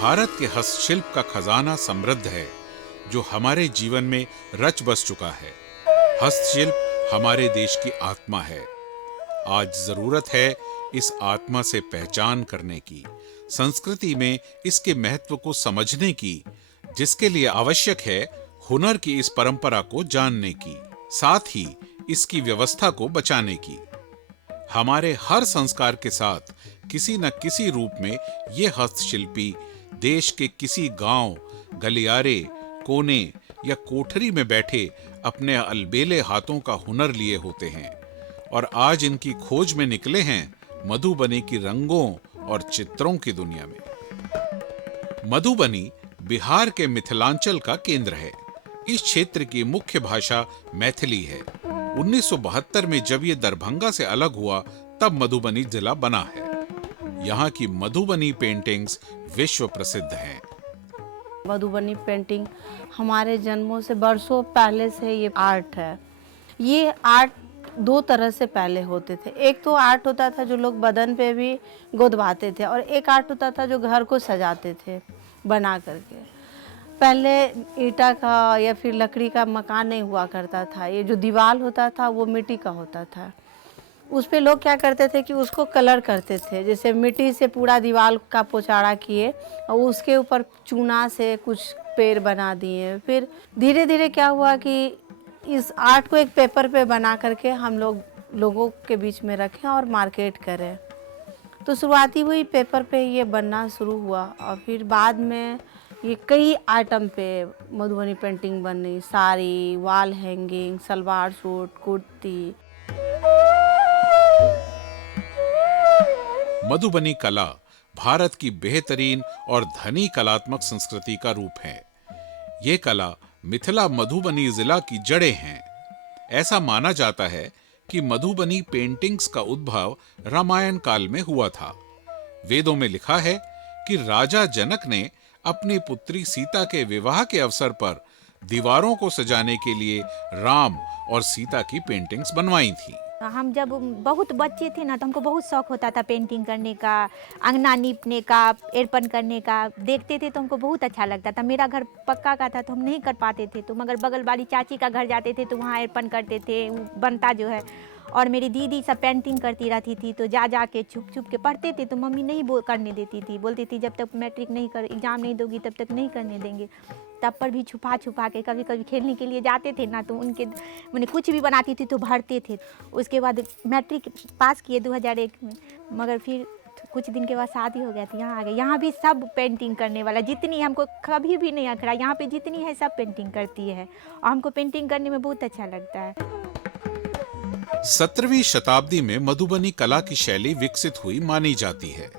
भारत के हस्तशिल्प का खजाना समृद्ध है, जो हमारे जीवन में रच बस चुका है। हस्तशिल्प हमारे देश की आत्मा है। आज जरूरत है इस आत्मा से पहचान करने की, संस्कृति में इसके महत्व को समझने की, जिसके लिए आवश्यक है हुनर की इस परंपरा को जानने की, साथ ही इसकी व्यवस्था को बचाने की। हमारे हर संस्कार के साथ किसी न किसी रूप में ये हस्तशिल्पी देश के किसी गांव, गलियारे, कोने या कोठरी में बैठे अपने अलबेले हाथों का हुनर लिए होते हैं और आज इनकी खोज में निकले हैं मधुबनी की रंगों और चित्रों की दुनिया में। मधुबनी बिहार के मिथिलांचल का केंद्र है। इस क्षेत्र की मुख्य भाषा मैथिली है। 1972 में जब ये दरभंगा से अलग हुआ तब मधुबनी जिला बना है। यहाँ की मधुबनी पेंटिंग्स विश्व प्रसिद्ध हैं। मधुबनी पेंटिंग हमारे जन्मों से बरसों पहले से ये आर्ट है। ये आर्ट दो तरह से पहले होते थे। एक तो आर्ट होता था जो लोग बदन पे भी गोदवाते थे और एक आर्ट होता था जो घर को सजाते थे बना करके। पहले ईंटा का या फिर लकड़ी का मकान नहीं हुआ करता था। ये जो दीवार होता था वो मिट्टी का होता था। उस पे लोग क्या करते थे कि उसको कलर करते थे। जैसे मिट्टी से पूरा दीवार का पोचाड़ा किए और उसके ऊपर चूना से कुछ पेड़ बना दिए। फिर धीरे धीरे क्या हुआ कि इस आर्ट को एक पेपर पे बना करके हम लोगों के बीच में रखें और मार्केट करें। तो शुरुआती हुई पेपर पे ये बनना शुरू हुआ और फिर बाद में ये कई आइटम पे मधुबनी पेंटिंग बनी। Sari, wall hanging, salwar suit, kurti. Madhubani कला भारत की बेहतरीन और धनी कलात्मक संस्कृति का रूप है। ये कला मिथिला मधुबनी जिला की जड़ें हैं। ऐसा माना जाता है कि मधुबनी पेंटिंग्स का उद्भव रामायण काल में हुआ था। वेदों में लिखा है कि राजा जनक ने अपनी पुत्री सीता के विवाह के अवसर पर दीवारों को सजाने के लिए राम और सीता की पेंटिंग्स बनवाई थी। हम जब बहुत बच्चे थे ना तो हमको बहुत शौक होता था पेंटिंग करने का, अंगना नीपने का, अर्पण करने का। देखते थे तो हमको बहुत अच्छा लगता था। मेरा घर पक्का का था तो हम नहीं कर पाते थे, तो मगर बगल वाली चाची का घर जाते थे तो वहाँ अर्पण करते थे, बनता जो है। और मेरी दीदी सब पेंटिंग करती रहती थी तो जा के छुप छुप के पढ़ते थे। तो मम्मी नहीं करने देती थी, बोलती थी जब तक मैट्रिक नहीं कर एग्ज़ाम नहीं दोगी तब तक नहीं करने देंगे। तब पर भी छुपा छुपा के कभी कभी खेलने के लिए जाते थे ना तो उनके मैंने कुछ भी बनाती थी तो भरते थे। उसके बाद मैट्रिक पास किए 2001 में, मगर फिर कुछ दिन के बाद शादी हो गया थी, यहाँ आ गए। यहाँ भी सब पेंटिंग करने वाला जितनी, हमको कभी भी नहीं अखड़ा। यहाँ पे जितनी है सब पेंटिंग करती है और हमको पेंटिंग करने में बहुत अच्छा लगता है। 17वीं शताब्दी में मधुबनी कला की शैली विकसित हुई मानी जाती है।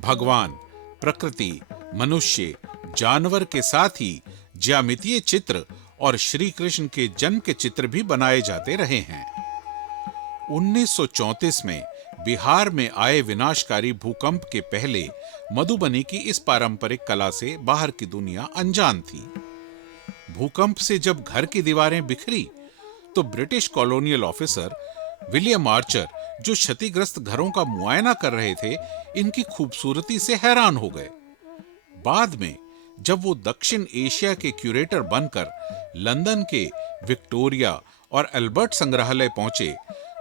भगवान, प्रकृति, मनुष्य, जानवर के साथ ही ज्यामितीय चित्र और श्री कृष्ण के जन्म के चित्र भी बनाए जाते रहे हैं। 1934 में बिहार में आए विनाशकारी भूकंप के पहले मधुबनी की इस पारंपरिक कला से बाहर की दुनिया अनजान थी। भूकंप से जब घर की दीवारें बिखरी तो British colonial officer William Archer, जो क्षतिग्रस्त घरों का मुआयना कर रहे थे, इनकी खूबसूरती से हैरान हो गए। बाद में जब वो दक्षिण एशिया के क्यूरेटर बनकर लंदन के विक्टोरिया और अल्बर्ट संग्रहालय पहुंचे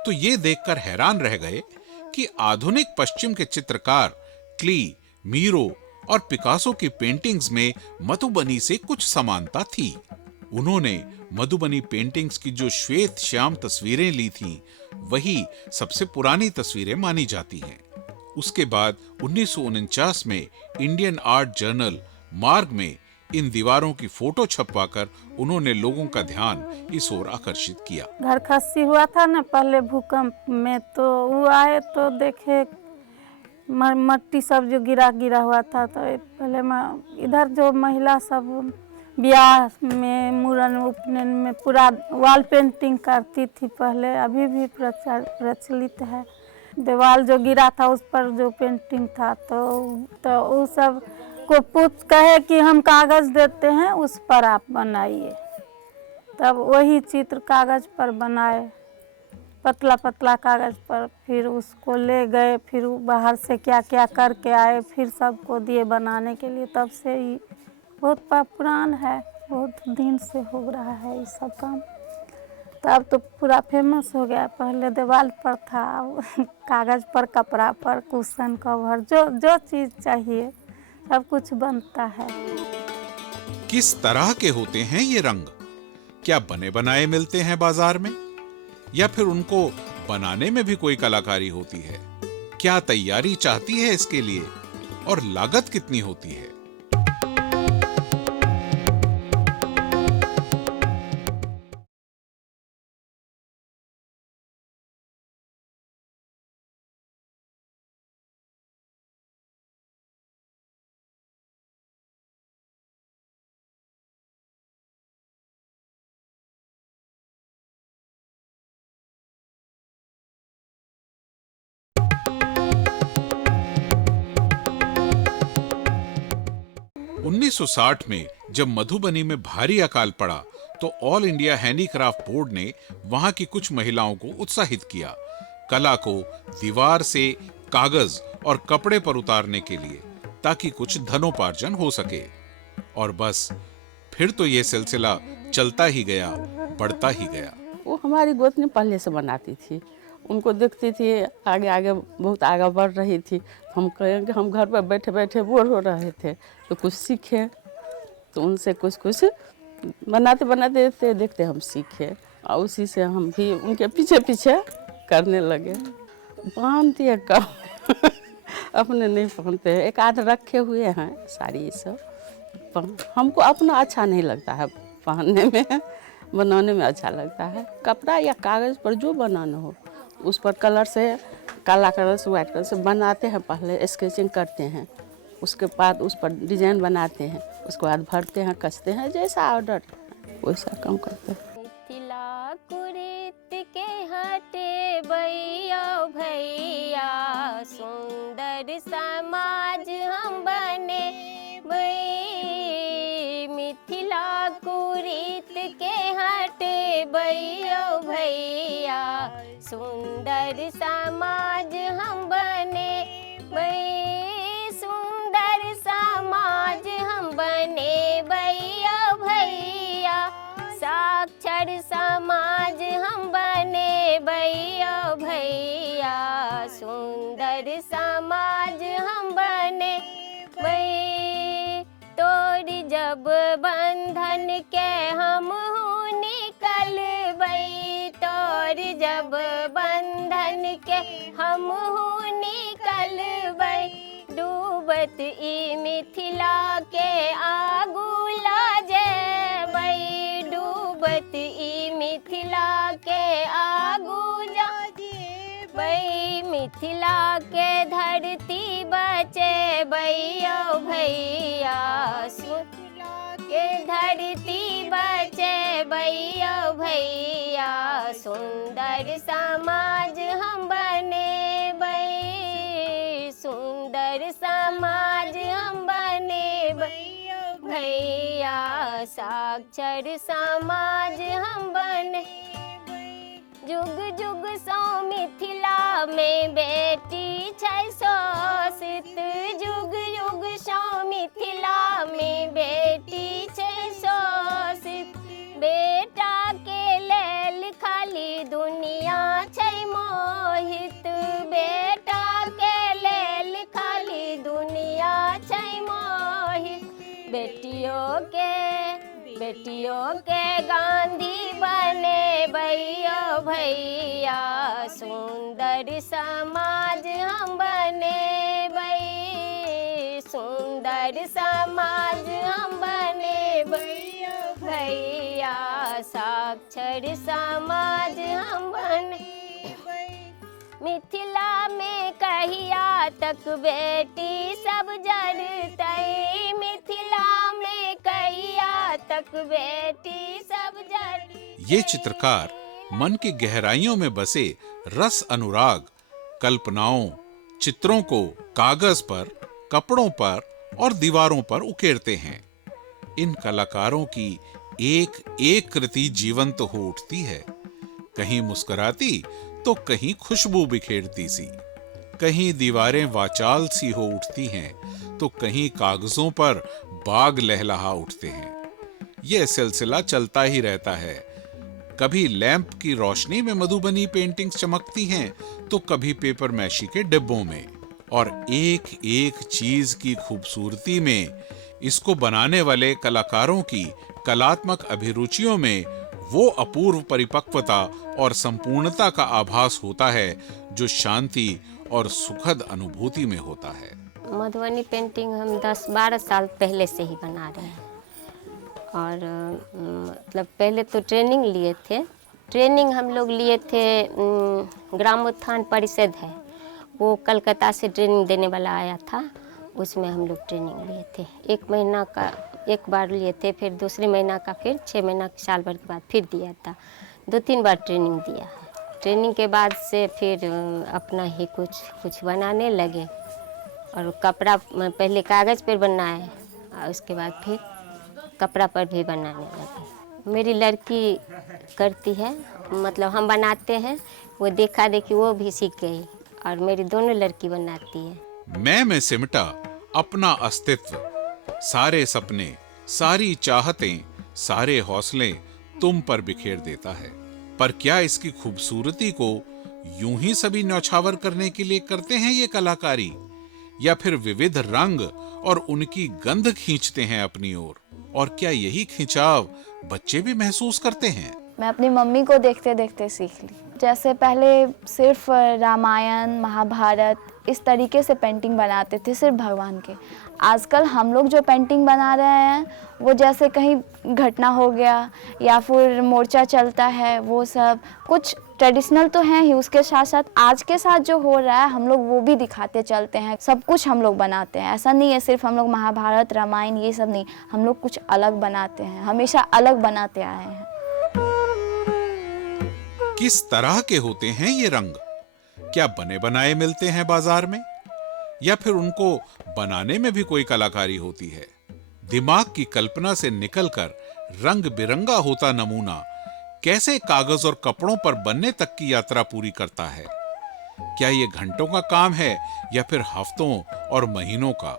तो ये देखकर हैरान रह गए कि आधुनिक पश्चिम के चित्रकार क्ली, मीरो और पिकासो की पेंटिंग्स में मधुबनी से कुछ समानता थी। उन्होंने मधुबनी पेंटिंग्स की जो श्वेत श्याम तस्वीरें ली थीं, वही सबसे पुरानी तस्वीरें मानी जाती हैं। उसके बाद 1949 में इंडियन आर्ट जर्नल मार्ग में इन दीवारों की फोटो छपवाकर उन्होंने लोगों का ध्यान इस ओर आकर्षित किया। घर खस्सी हुआ था ना पहले भूकंप में, तो वो आए तो देखे मट्टी सब जो गिरा हुआ था। तो पहले इधर जो महिला सब ब्याह में, मुरन, उपनयन में पूरा वॉल पेंटिंग करती थी पहले, अभी भी प्रचलित है। दीवार जो गिरा था उस पर जो पेंटिंग था तो वो सब को पूछ कहे कि हम कागज़ देते हैं, उस पर आप बनाइए। तब वही चित्र कागज़ पर बनाए पतला पतला कागज़ पर, फिर उसको ले गए, फिर वो बाहर से क्या क्या करके आए, फिर सबको दिए बनाने के लिए। तब से ही बहुत पुरान है, बहुत दिन से हो रहा है ये सब काम। तो अब तो पूरा फेमस हो गया। पहले दीवार पर था, अब कागज़ पर, कपड़ा पर, कुशन कवर, जो जो चीज़ चाहिए सब कुछ बनता है। किस तरह के होते हैं ये रंग? क्या बने बनाए मिलते हैं बाजार में, या फिर उनको बनाने में भी कोई कलाकारी होती है? क्या तैयारी चाहती है इसके लिए, और लागत कितनी होती है? उन्नीस 1960 में जब मधुबनी में भारी अकाल पड़ा तो ऑल इंडिया हैंडीक्राफ्ट बोर्ड ने वहां की कुछ महिलाओं को उत्साहित किया कला को दीवार से कागज और कपड़े पर उतारने के लिए, ताकि कुछ धनोपार्जन हो सके। और बस फिर तो ये सिलसिला चलता ही गया, बढ़ता ही गया। वो हमारी गोतनी पहले से बनाती थी, उनको देखती थी आगे आगे बहुत आगे बढ़ रही थी। हम कहें कि हम घर पर बैठे बैठे बोर हो रहे थे तो कुछ सीखे, तो उनसे कुछ कुछ बनाते बनाते देखते हम सीखे, और उसी से हम भी उनके पीछे पीछे करने लगे। पहनती है कम अपने नहीं पहनते हैं, एक आध रखे हुए हैं साड़ी सब। हमको अपना अच्छा नहीं लगता है पहनने में, बनाने में अच्छा लगता है। कपड़ा या कागज़ पर जो बनाना हो उस पर कलर से, काला कलर से, वाइट कलर से बनाते हैं। पहले स्केचिंग करते हैं, उसके बाद उस पर डिजाइन बनाते हैं, उसके बाद भरते हैं, कसते हैं, जैसा ऑर्डर वैसा काम करते हैं। मिथिला कुरीत के हटे भैया भैया, सुंदर समाज हम बने भई। मिथिला कुरीत के हटे भैया भैया, सुंदर समाज हम बने भई। सुंदर समाज हम बने भैया भैया, साक्षर समाज हम बने भैया भैया। सुंदर समाज हम बने भई। तोड़ जब बंधन के हम निकल भई, तोड़ जब बंधन के हम निकल भई। डूबत ई मिथिला के आगू लाजे भई, डूबत ई मिथिला के आगू जाजे भई। मिथिला के धरती बचे भैया भैया, के धरती बचे भैया भैया। सुंदर समाज हम बने भई, सुंदर समाज हम बने भैया। साक्षर समाज हम बने। जुग जुग सो मिथिला में बेटी छै शोषित, जुग जुग सो मिथिला में बेटी छै शोषित। बेटा के लेल खाली दुनिया छै मोहित, बेटा के लेल खाली दुनिया छै मोहित। बेटियों के गांधी बने भैया भैया। सुंदर समाज हम बने भई, सुंदर समाज हम बने भैया भैया। साक्षर समाज हम बने। मिथिला में कहिया तक बेटी सब जरतई, मिथिला में कहिया तक बेटी सब जरतई। ये चित्रकार मन की गहराइयों में बसे रस अनुराग कल्पनाओं, चित्रों को कागज पर, कपड़ों पर और दीवारों पर उकेरते हैं। इन कलाकारों की एक एक कृति जीवंत हो उठती है, कहीं मुस्कुराती तो कहीं खुशबू बिखेरती सी, कहीं दीवारें वाचाल सी हो उठती हैं, तो कहीं कागजों पर बाग लहलहा उठते हैं। यह सिलसिला चलता ही रहता है। कभी लैंप की रोशनी में मधुबनी पेंटिंग्स चमकती हैं, तो कभी पेपर मैशी के डिब्बों में। और एक एक चीज की खूबसूरती में इसको बनाने वाले कलाकारों की कलात्मक अभिरुचियों में वो अपूर्व परिपक्वता और संपूर्णता का आभास होता है जो शांति और सुखद अनुभूति में होता है। मधुबनी पेंटिंग हम 10-12 साल पहले से ही बना रहे हैं। और मतलब पहले तो ट्रेनिंग लिए थे। ट्रेनिंग हम लोग लिए थे, ग्रामोत्थान परिषद है, वो कलकत्ता से ट्रेनिंग देने वाला आया था, उसमें हम लोग ट्रेनिंग लिए थे। 1 महीना का एक बार लिए थे, फिर दूसरे महीना का फिर 6 महीना साल भर के बाद फिर दिया था। 2-3 बार ट्रेनिंग दिया है। ट्रेनिंग के बाद से फिर अपना ही कुछ बनाने लगे। और कपड़ा पहले कागज़ पर बनाए और उसके बाद फिर कपड़ा पर भी बनाने लगे। मेरी लड़की करती है, मतलब हम बनाते हैं, वो देखा देखी वो भी सीख गई और मेरी दोनों लड़की बनाती है। मैं में सिमटा अपना अस्तित्व, सारे सपने, सारी चाहतें, सारे हौसले तुम पर बिखेर देता है। पर क्या इसकी खूबसूरती को यूं ही सभी न्यौछावर करने के लिए करते हैं ये कलाकारी, या फिर विविध रंग और उनकी गंध खींचते हैं अपनी ओर? और क्या यही खिंचाव बच्चे भी महसूस करते हैं? मैं अपनी मम्मी को देखते देखते सीख ली। जैसे पहले सिर्फ रामायण, महाभारत इस तरीके से पेंटिंग बनाते थे, सिर्फ भगवान के। आजकल हम लोग जो पेंटिंग बना रहे हैं वो जैसे कहीं घटना हो गया या फिर मोर्चा चलता है, वो सब कुछ ट्रेडिशनल तो है ही, उसके साथ साथ आज के साथ जो हो रहा है हम लोग वो भी दिखाते चलते हैं। सब कुछ हम लोग बनाते हैं, ऐसा नहीं है सिर्फ हम लोग महाभारत रामायण ये सब नहीं, हम लोग कुछ अलग बनाते हैं, हमेशा अलग बनाते आए हैं। किस तरह के होते हैं ये रंग? क्या बने बनाए मिलते हैं बाजार में, या फिर उनको बनाने में भी कोई कलाकारी होती है? दिमाग की कल्पना से निकलकर रंग बिरंगा होता नमूना कैसे कागज और कपड़ों पर बनने तक की यात्रा पूरी करता है? क्या ये घंटों का काम है या फिर हफ्तों और महीनों का?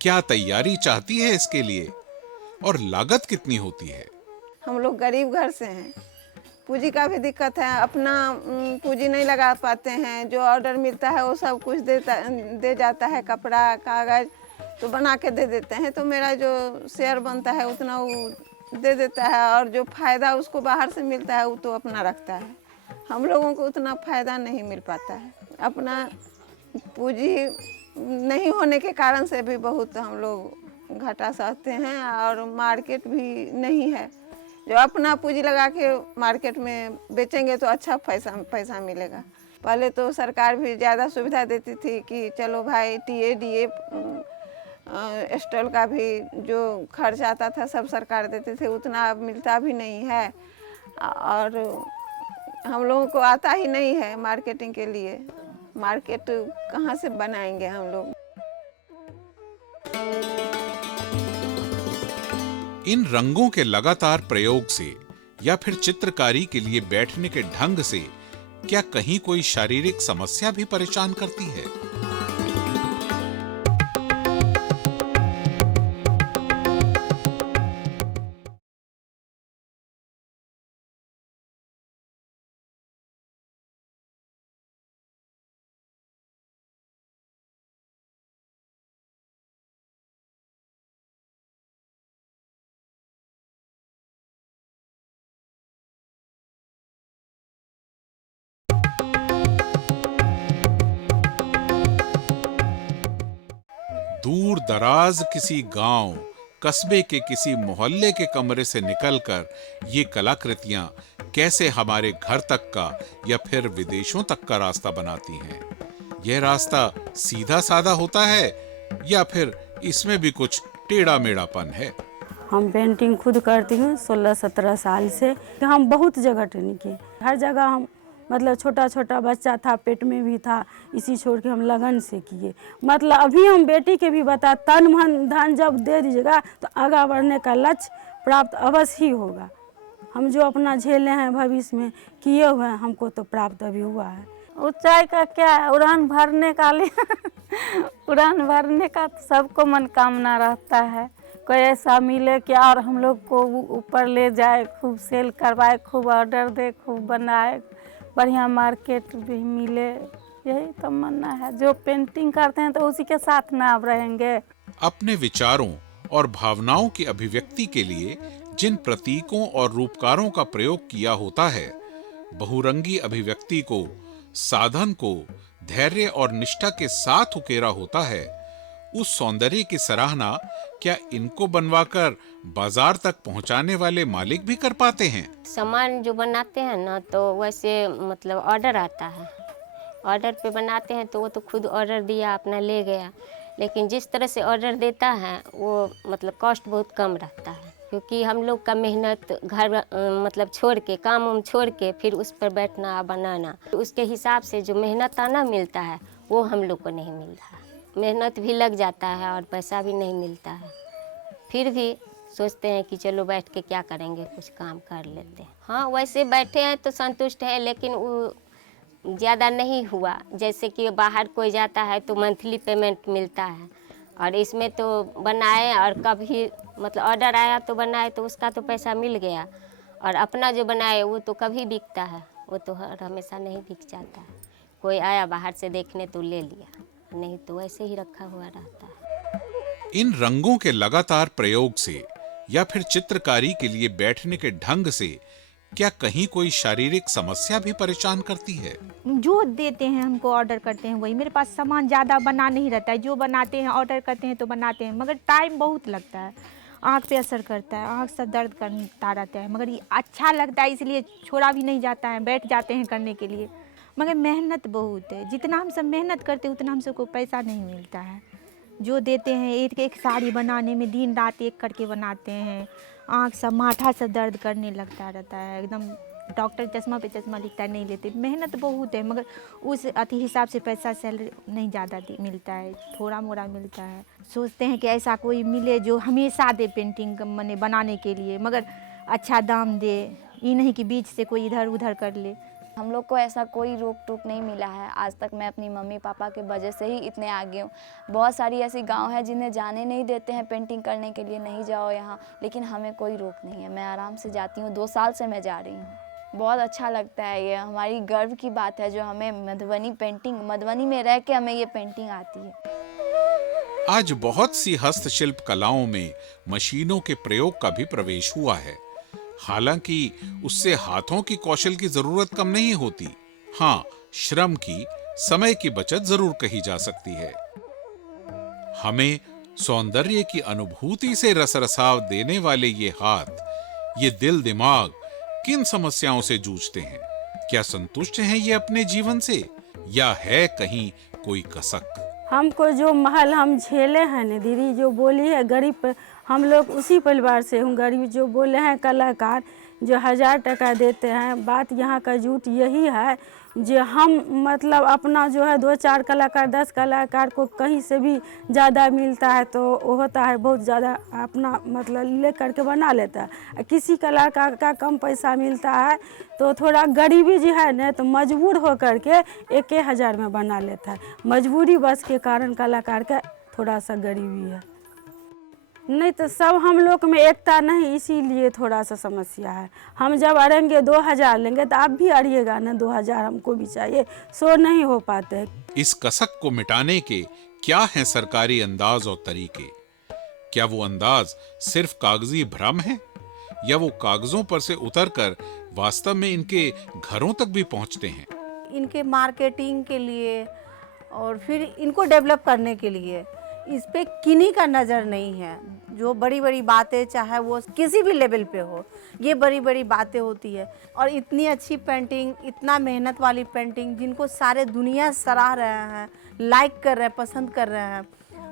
क्या तैयारी चाहती है इसके लिए, और लागत कितनी होती है? हम लोग गरीब घर से हैं, पूंजी का भी दिक्कत है, अपना पूंजी नहीं लगा पाते हैं। जो ऑर्डर मिलता है वो सब कुछ दे जाता है, कपड़ा कागज़ तो बना के दे देते हैं, तो मेरा जो शेयर बनता है उतना वो दे देता है, और जो फ़ायदा उसको बाहर से मिलता है वो तो अपना रखता है। हम लोगों को उतना फ़ायदा नहीं मिल पाता है। अपना पूंजी नहीं होने के कारण से भी बहुत हम लोग घाटा सहते हैं, और मार्केट भी नहीं है। जो अपना पूंजी लगा के मार्केट में बेचेंगे तो अच्छा पैसा मिलेगा। पहले तो सरकार भी ज़्यादा सुविधा देती थी कि चलो भाई टीए डीए स्टॉल का भी जो खर्च आता था सब सरकार देते थे, उतना अब मिलता भी नहीं है, और हम लोगों को आता ही नहीं है मार्केटिंग के लिए। मार्केट कहाँ से बनाएंगे हम लोग? इन रंगों के लगातार प्रयोग से या फिर चित्रकारी के लिए बैठने के ढंग से क्या कहीं कोई शारीरिक समस्या भी परेशान करती है? दूर दराज किसी गांव, कस्बे के किसी मोहल्ले के कमरे से निकलकर ये कलाकृतियां कैसे हमारे घर तक का या फिर विदेशों तक का रास्ता बनाती हैं? यह रास्ता सीधा साधा होता है या फिर इसमें भी कुछ टेढ़ा मेढ़ापन है? हम पेंटिंग खुद करती हूँ 16-17 साल से। हम बहुत जगह ट्रेनिंग किए, हर जगह हम मतलब छोटा छोटा बच्चा था, पेट में भी था, इसी छोड़ के हम लगन से किए। मतलब अभी हम बेटी के भी बता, तन मन धन जब दे दीजिएगा तो आगे बढ़ने का लक्ष्य प्राप्त अवश्य ही होगा। हम जो अपना झेले हैं भविष्य में किए हुए हैं, हमको तो प्राप्त अभी हुआ है। ऊंचाई का क्या है, उड़ान भरने का लिए उड़ान भरने का तो सबको मनोकामना रहता है, कोई ऐसा मिले कि और हम लोग को ऊपर ले जाए, खूब सेल करवाए, खूब ऑर्डर दे, खूब बनाए, बढ़िया मार्केट भी मिले, यही तो मानना है। जो पेंटिंग करते हैं तो उसी के साथ ना अब रहेंगे। अपने विचारों और भावनाओं की अभिव्यक्ति के लिए जिन प्रतीकों और रूपकारों का प्रयोग किया होता है, बहुरंगी अभिव्यक्ति को, साधन को धैर्य और निष्ठा के साथ उकेरा होता है, उस सौंदर्य की सराहना क्या इनको बनवाकर बाजार तक पहुंचाने वाले मालिक भी कर पाते हैं? सामान जो बनाते हैं ना, तो वैसे मतलब ऑर्डर आता है, ऑर्डर पे बनाते हैं तो वो तो खुद ऑर्डर दिया, अपना ले गया। लेकिन जिस तरह से ऑर्डर देता है वो मतलब कॉस्ट बहुत कम रहता है, क्योंकि हम लोग का मेहनत घर मतलब छोड़ के, काम उम छोड़ के फिर उस पर बैठना बनाना, तो उसके हिसाब से जो मेहनत आना मिलता है वो हम लोग को नहीं मिल रहा। मेहनत भी लग जाता है और पैसा भी नहीं मिलता है, फिर भी सोचते हैं कि चलो बैठ के क्या करेंगे, कुछ काम कर लेते हैं। हाँ, वैसे बैठे हैं तो संतुष्ट है, लेकिन वो ज़्यादा नहीं हुआ। जैसे कि बाहर कोई जाता है तो मंथली पेमेंट मिलता है, और इसमें तो बनाए और कभी मतलब ऑर्डर आया तो बनाए तो उसका तो पैसा मिल गया, और अपना जो बनाए वो तो कभी बिकता है, वो तो हमेशा नहीं बिक जाता है। कोई आया बाहर से देखने तो ले लिया, नहीं तो वैसे ही रखा हुआ रहता है। इन रंगों के लगातार प्रयोग से या फिर चित्रकारी के लिए बैठने के ढंग से क्या कहीं कोई शारीरिक समस्या भी परेशान करती है? जो देते हैं हमको ऑर्डर करते हैं वही, मेरे पास सामान ज़्यादा बना नहीं रहता है, जो बनाते हैं ऑर्डर करते हैं तो बनाते हैं, मगर टाइम बहुत लगता है, आँख पे असर करता है, आँख सब दर्द करता रहता है। मगर ये अच्छा लगता है इसलिए छोड़ा भी नहीं जाता है, बैठ जाते हैं करने के लिए। मगर मेहनत बहुत है, जितना हम सब मेहनत करते हैं उतना हम सबको पैसा नहीं मिलता है। जो देते हैं एक एक साड़ी बनाने में दिन रात एक करके बनाते हैं, आँख सब माथा सब दर्द करने लगता रहता है, एकदम डॉक्टर चश्मा पे चश्मा लिखता है, नहीं लेते। मेहनत बहुत है, मगर उस अति हिसाब से पैसा सैलरी नहीं ज़्यादा मिलता है, थोड़ा मोड़ा मिलता है। सोचते हैं कि ऐसा कोई मिले जो हमेशा दे पेंटिंग मने बनाने के लिए, मगर अच्छा दाम दे, ये नहीं कि बीच से कोई इधर उधर कर ले। हम लोग को ऐसा कोई रोक टोक नहीं मिला है आज तक। मैं अपनी मम्मी पापा के वजह से ही इतने आगे हूँ। बहुत सारी ऐसी गांव है जिन्हें जाने नहीं देते हैं पेंटिंग करने के लिए, नहीं जाओ यहाँ, लेकिन हमें कोई रोक नहीं है। मैं आराम से जाती हूँ, 2 साल से मैं जा रही हूँ। बहुत अच्छा लगता है, ये हमारी गर्व की बात है जो हमें मधुबनी में रह के हमें ये पेंटिंग आती है। आज बहुत सी हस्तशिल्प कलाओं में मशीनों के प्रयोग का भी प्रवेश हुआ है। हालांकि उससे हाथों की कौशल की जरूरत कम नहीं होती। हाँ, श्रम की, समय की बचत जरूर कही जा सकती है। हमें सौंदर्य की अनुभूति से रसरसाव देने वाले ये हाथ, ये दिल दिमाग किन समस्याओं से जूझते हैं? क्या संतुष्ट हैं ये अपने जीवन से, या है कहीं कोई कसक? हमको जो महल हम झेले हैं न दीदी, जो बोली है गरीब, हम लोग उसी परिवार से हूँ। गरीब जो बोले हैं कलाकार जो 1000 टका देते हैं, बात यहाँ का झूठ यही है जो हम मतलब अपना जो है 2-4 कलाकार 10 कलाकार को कहीं से भी ज़्यादा मिलता है तो वो होता है बहुत ज़्यादा अपना मतलब ले करके बना लेता है। किसी कलाकार का कम पैसा मिलता है तो थोड़ा गरीबी जो है ना तो मजबूर हो करके 1000 में बना लेता है। मजबूरी बस के कारण कलाकार का थोड़ा सा गरीबी है, नहीं तो सब हम लोग में एकता नहीं, इसीलिए थोड़ा सा समस्या है। हम जब अड़ेंगे 2000 लेंगे तो आप भी अड़िएगा ना, 2000 हमको भी चाहिए, सो नहीं हो पाते। इस कसक को मिटाने के क्या हैं सरकारी अंदाज और तरीके? क्या वो अंदाज सिर्फ कागजी भ्रम है, या वो कागजों पर से उतरकर वास्तव में इनके घरों तक भी पहुंचते हैं? इनके मार्केटिंग के लिए और फिर इनको डेवलप करने के लिए इस पे किन्हीं का नज़र नहीं है। जो बड़ी बड़ी बातें, चाहे वो किसी भी लेवल पे हो, ये बड़ी बड़ी बातें होती है। और इतनी अच्छी पेंटिंग, इतना मेहनत वाली पेंटिंग जिनको सारे दुनिया सराह रहे हैं, लाइक कर रहे हैं, पसंद कर रहे हैं,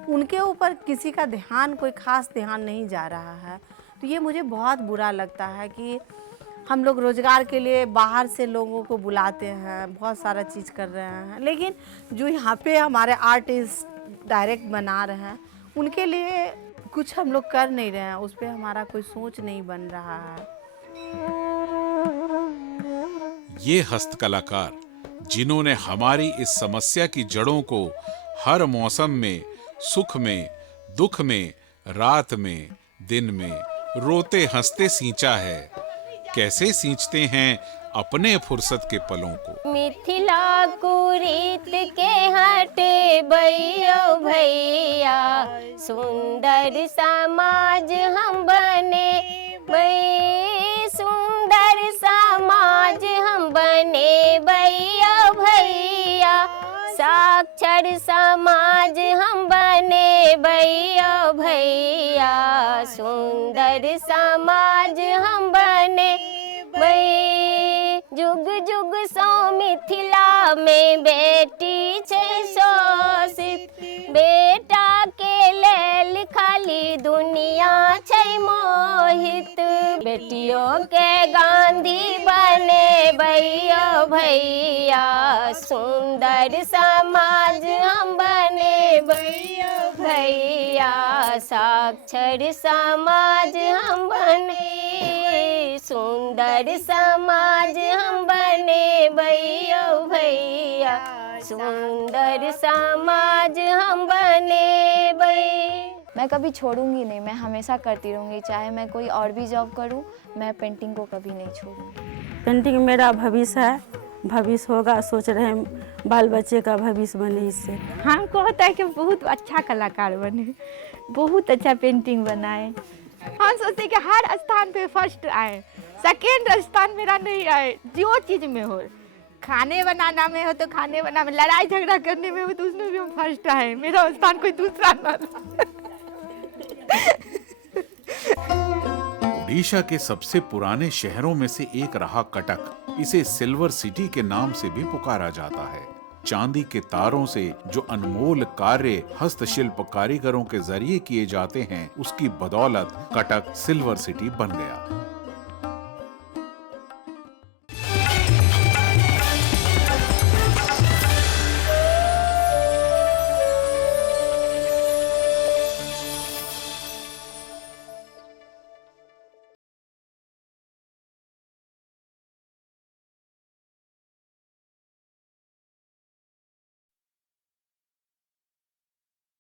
उनके ऊपर किसी का ध्यान, कोई ख़ास ध्यान नहीं जा रहा है। तो ये मुझे बहुत बुरा लगता है कि हम लोग रोज़गार के लिए बाहर से लोगों को बुलाते हैं, बहुत सारा चीज़ कर रहे हैं, लेकिन जो यहाँ पे हमारे आर्टिस्ट डायरेक्ट बना रहे हैं उनके लिए कुछ हम लोग कर नहीं रहे हैं, उस पर हमारा कोई सोच नहीं बन रहा है। ये हस्तकलाकार जिन्होंने हमारी इस समस्या की जड़ों को हर मौसम में, सुख में, दुख में, रात में, दिन में, रोते हंसते सींचा है। कैसे सींचते हैं अपने फुर्सत के पलों को। मिथिला कुरीत के हटे भैया भैया, सुंदर समाज हम बने भई, सुंदर समाज हम बने भैया भैया, साक्षर समाज हम बने भैया भैया, सुंदर समाज हम बने भई। जुग जुग सो मिथिला में बेटी छे शोषित, बेटा के लेल खाली दुनिया छे मोहित, बेटियों के गांधी बने भैया भैया, सुंदर समाज हम बने भैया भैया, साक्षर समाज हम बने, सुंदर समाज हम बने भैया भैया, सुंदर समाज हम बने भैया। मैं कभी छोड़ूंगी नहीं, मैं हमेशा करती रहूंगी, चाहे मैं कोई और भी जॉब करूं, मैं पेंटिंग को कभी नहीं छोड़ूंगी। पेंटिंग मेरा भविष्य है, भविष्य होगा, सोच रहे हैं बाल बच्चे का भविष्य बने इससे। हमको होता है कि बहुत अच्छा कलाकार बने, बहुत अच्छा पेंटिंग बनाए। हम सोचते हैं कि हर स्थान पे फर्स्ट आए, सेकेंड स्थान मेरा नहीं आए, जो चीज़ में हो, खाने बनाना में हो तो खाने बनाना में, लड़ाई झगड़ा करने में हो तो उसमें भी हम फर्स्ट आए, मेरा स्थान कोई दूसरा ना। ओडिशा के सबसे पुराने शहरों में से एक रहा कटक। इसे सिल्वर सिटी के नाम से भी पुकारा जाता है। चांदी के तारों से जो अनमोल कार्य हस्तशिल्प कारीगरों के जरिए किए जाते हैं, उसकी बदौलत कटक सिल्वर सिटी बन गया।